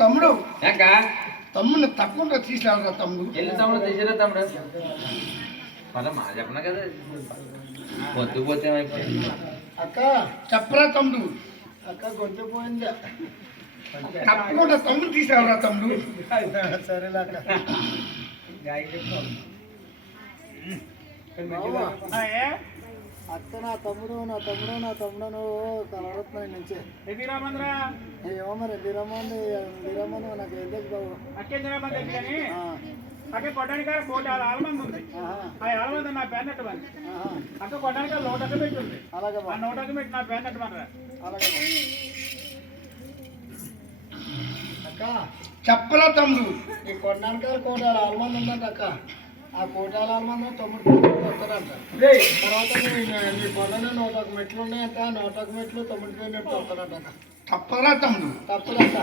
తమ్ముడు అక్క తమ్ముడిని తప్పకుండా తీసుకెళ్ళరా తమ్ముడు. వెళ్ళి తమ్ముడు తీసిరా తమ్ముడు. మళ్ళీ మా చెప్పనా కదా పొద్దు పోతే అక్క చెప్పరా తమ్ముడు. అక్క గొంతు పోయింది. తప్పకుండా తమ్ముడు తీసుకెళ్ళరా తమ్ముడు. సరేలా అక్క నా తమ్ముడు కలవడుతున్నాయి నుంచి ఏమో మరి ఎదిరామంది నాకు ఏదో బాబు అక్కడ కొట్టడానికి కోటి ఆలమంది ఉంది. ఆ ఆలమంది నా పేరు నెట్టమని అక్కడ కొట్టడానికి నోటక్క పెట్టి ఉంది. అలాగే ఆ నోటక్క పెట్టి నా పేరు నెట్టమనరా. అలాగే అక్క చెప్పరా తమ్ముడు. ఈ కొట్టడానికి కోటాల ఆలమంది ఉందంట అక్క. ఆ కోటాల ఆలమంది తమ్ముడు వస్తారంట. తర్వాత నీ కొండలో 101 మెట్లు ఉన్నాయంట. 101 మెట్లు తమ్ముడి పేరు నెట్టు వస్తారంట అక్క. తప్పరా తమ్ముడు. తప్పదక్క.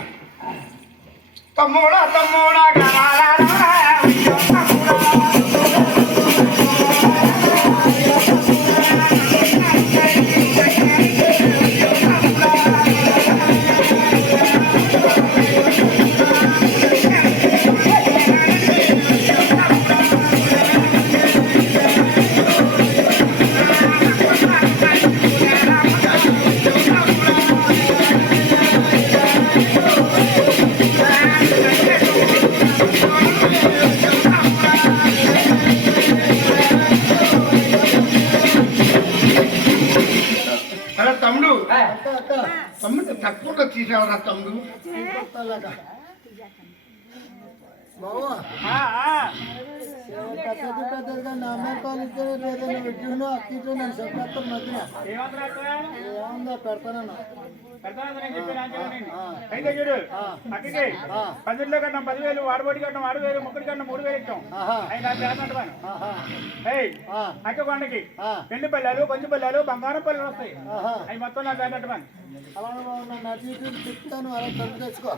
తమ్ముడా తమ్ముడా తమ్ముడు తమ్ముడు తప్పకుండా తీసేవరా తమ్ముడు. బావా పెద్దదిగా నా అమ్మాయి ఏదైనా విద్యును అక్కితో నేను చెప్పేస్తాను మధ్యన ఏముందా పెడతానన్నా. అయితే చూడు అక్కడికి 10 కట్టిన 10,000 వాడబడి కట్టిన 6,000 ముక్కడి కట్టిన 3,000 ఇచ్చాం. అక్క కొండకి పెళ్లి పల్లెలు కొంచెం పల్లెలు బంగారం పల్లెలు వస్తాయి. అవి మొత్తం నా పేరు నట్టుమని. అలాగే నా జీవితం చెప్తాను అలా తప్పు తెచ్చుకో.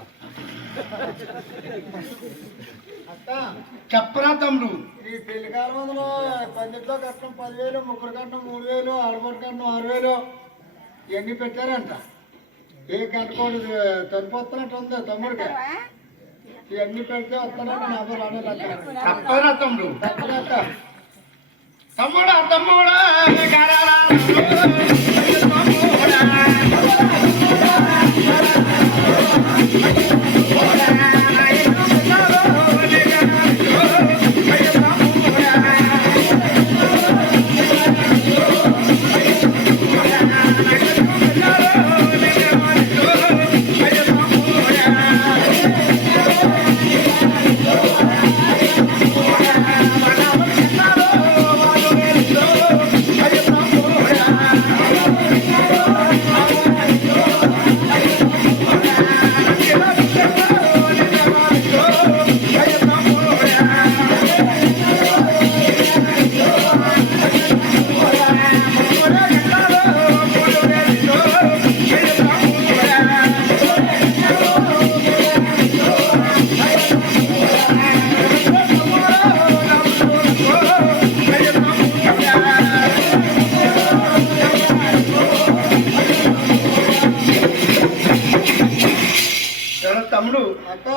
చెప్పరా తమ్ముడు. ఈ పెళ్లి కాలంలో 10 కట్నం 10,000 ముగ్గురు కట్నం 3,000 ఆడబడి కట్నం 6,000 ఇవన్నీ పెట్టారంట. ఏ కట్టుకోడు చనిపోతున్నట్టు ఉంది తమ్ముడికి. ఇవన్నీ పెడితే వస్తానని నా రానే తప్పరా తమ్ముడు. తప్పదక్క. తమ్ముడా తమ్ముడా తమ్ముడు. అక్క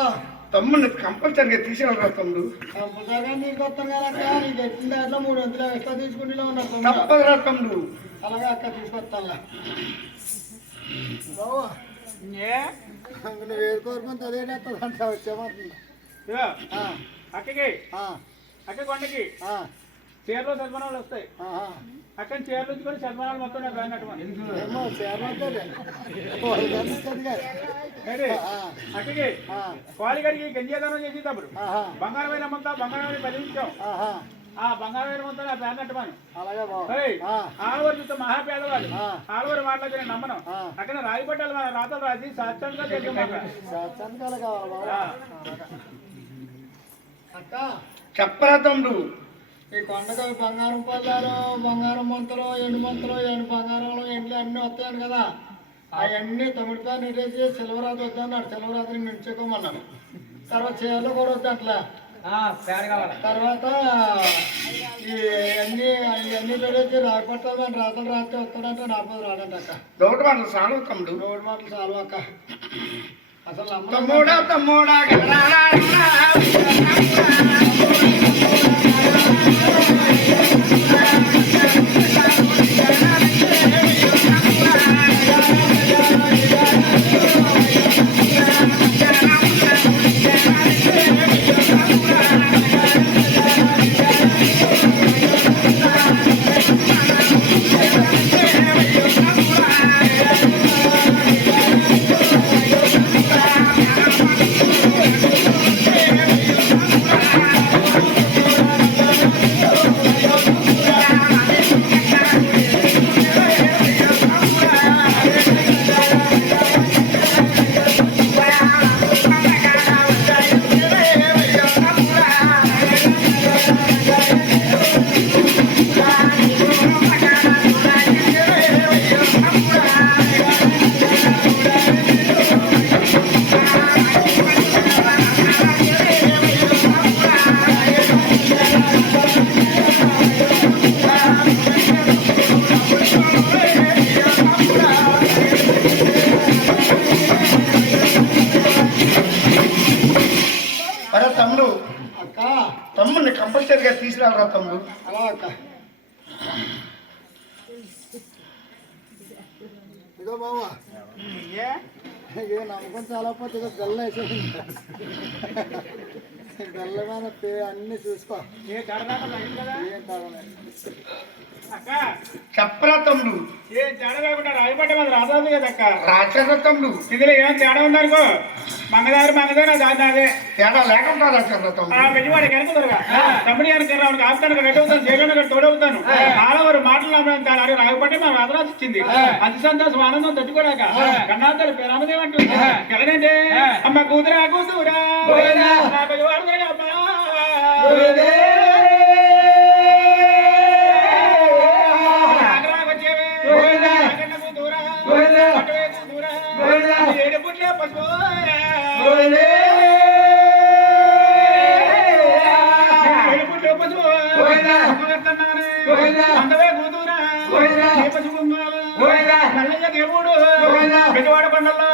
తమ్ముడిని కంపల్సరిగా తీసుకెళ్ళరా తమ్ముడు. కంపల్సరిగా నీకు వస్తాను కదక్క. నీకు ఎట్టిన దాంట్లో 300 ఎక్స్ట్రా తీసుకుంటూ ఉన్నావు. తప్పదురా తమ్ముడు. అలాగే అక్క తీసుకొస్తానులా. బావా నువ్వు ఏది కోరుకుంటే అదేటంట వచ్చేమంటున్నా. అక్కకి అక్క కొండకి చీరలో సన్మానాలు వస్తాయి. అక్కడ చీరలు ఉంచుకొని సన్మానాలు మొత్తం నాకు రానట్టుమని. అక్కడికి కాలిగడికి గంజాదానం చేసేటప్పుడు బంగారమైన మొత్తం బంగారమైన బలించాం. ఆ బంగారమైన మొత్తం నా పేరు నట్టుమని. ఆడవారు మహాపేదవాళ్ళు ఆడవారు మాట్లాడిన నమ్మనం. అక్కడ రాయి పట్టాలి మన రాతలు రాసి సాత్సంగా చెప్పరా తమ్ముడు. ఈ కొండకు బంగారం పల్లాలు బంగారం మంతలు ఎండు బంగారంలో ఎండ్లు అన్నీ వస్తాయని కదా. అవన్నీ తమ్ముడి పేరు నెట్టేసి సిల్వరాత్రి వద్దన్నాడు. సిల్వరాత్రి నించుకోమన్నాను. తర్వాత చీరలు కూడా వద్దంట్లా. తర్వాత ఇవన్నీ పెట్టేసి రాకపోతే మన రాతలు రాస్తే వస్తాడంటే నా పది రాడంట అక్క. 100 మాటలు చాలు తమ్ముడు. 100 మాటలు చాలు అక్క. అసలు తమ్ముడా తమ్ముడా గెలరా తమ్ముడు అక్క తమ్ముడిని కంపల్సరీగా తీసుకురావరా తమ్ముడు. అలా అక్క ఇదో బావా ఏ నమ్మకం చాలా పోతే ఇదో గల్ల వేసేసింది గల్ల మీద అన్ని చూసుకో ఏ తడదాకా కదా ఏం కావాలి అక్క చెప్పరా తమ్ముడు. ఏ తేడా లేకుండా రాయపడ్డ మీద రాసాదు కదా అక్క. రాక్షస తమ్ముడు. ఇందులో ఏమైనా తేడా ఉందనుకో మంగదారు అదే తేడా లేకుండా రాక్షస తమ్ముడు. పెద్దవాడి కనుకుందరుగా తమ్ముడి గారికి రావడానికి ఆపుతాను రెడ్డవుతాను జగన్ తోడవుతాను ఆడవారు మాటలు అవి రాయపట్టి మా వదరాసి ఇచ్చింది. అతి సంతోషం ఆనందం తట్టుకోడాక కన్నాతలు పేరామదేమంటుంది కలనంటే అమ్మ కూతురా కూతురా దేవుడు పెద్దవాడ కొండల్లో